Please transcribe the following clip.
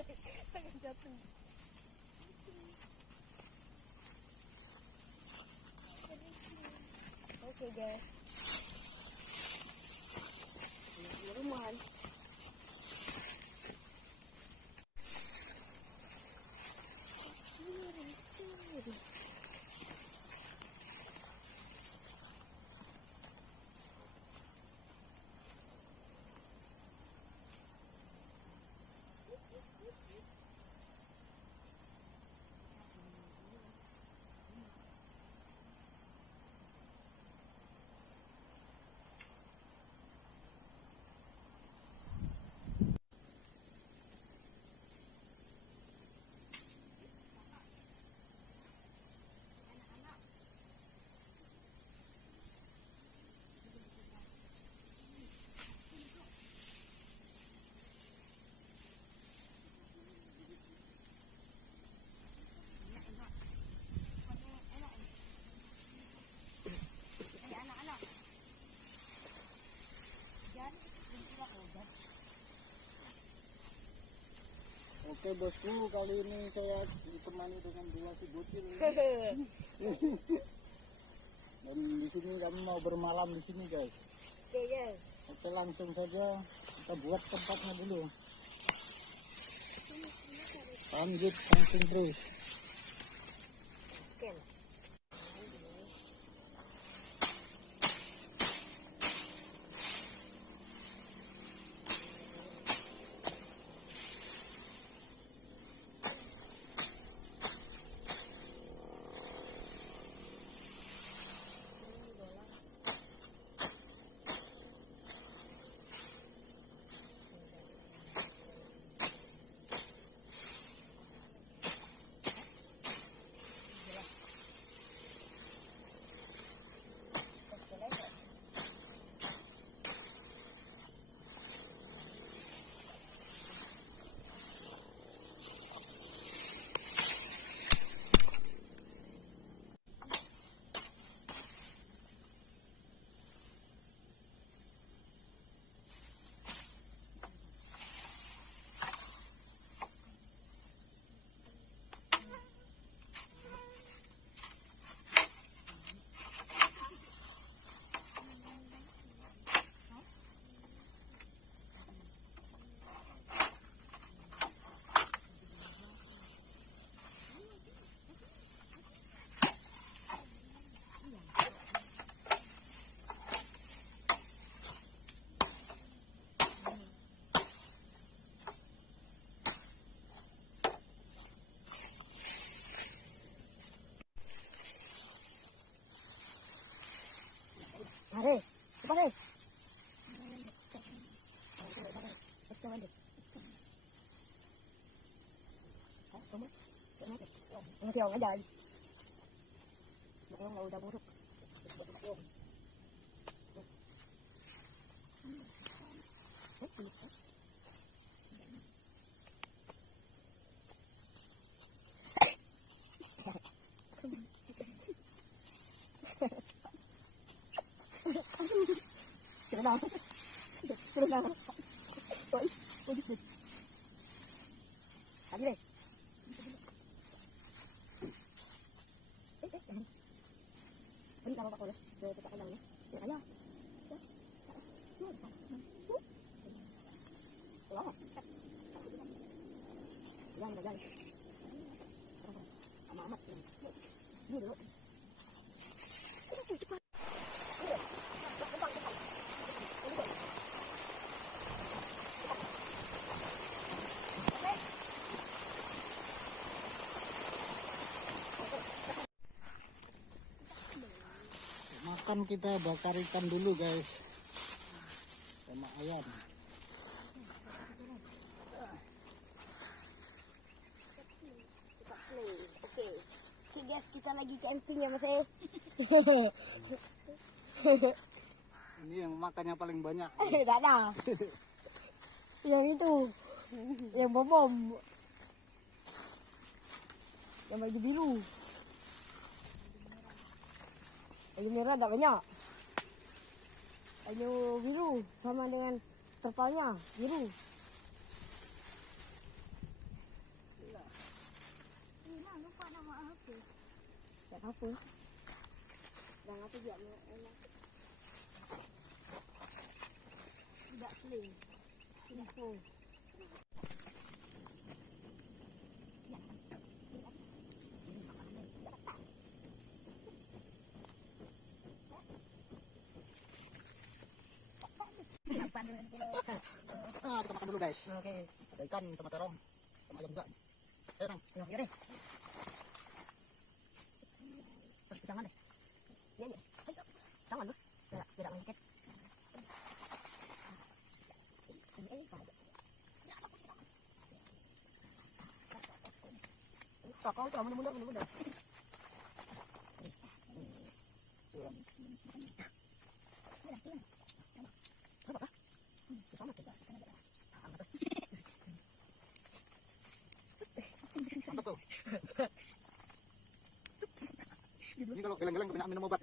Jatuh. Oke guys. Rumah. Oke bosku, kali ini saya ditemani dengan dua si bocil. Dan di sini kami mau bermalam di sini guys. Oke guys. Oke, langsung saja kita buat tempatnya dulu. Lanjut langsung terus. Oke. Mari, cepat deh. Nggak tiong aja. Tiong nggak udah buruk. Sudah. Lagi deh. Ini kalau Pak boleh, kita kandangnya. Ya ayo. Jangan. Amat. Ini dulu. Makan kita bakar ikan dulu guys, sama ayam. Oke guys, kita lagi camping ya mas. Ini yang makannya paling banyak. Tidak ada. Yang itu, yang bom, yang baju biru. Baju merah tidak banyak. Baju biru sama dengan terpalnya biru. pun. Jangan tu dia enak. Tidak clean. Info. Kita makan dulu guys. Oke. Ada ikan sama terong, sama ayam juga. Ayo Nang. Ya deh. Terus jangan deh. Ya ya. Ayo. Jangan lu. Tidak lengket. Kau coba mudah-mudah. Mantap tuh. Ini kalau geleng-geleng kebanyakan minum obat.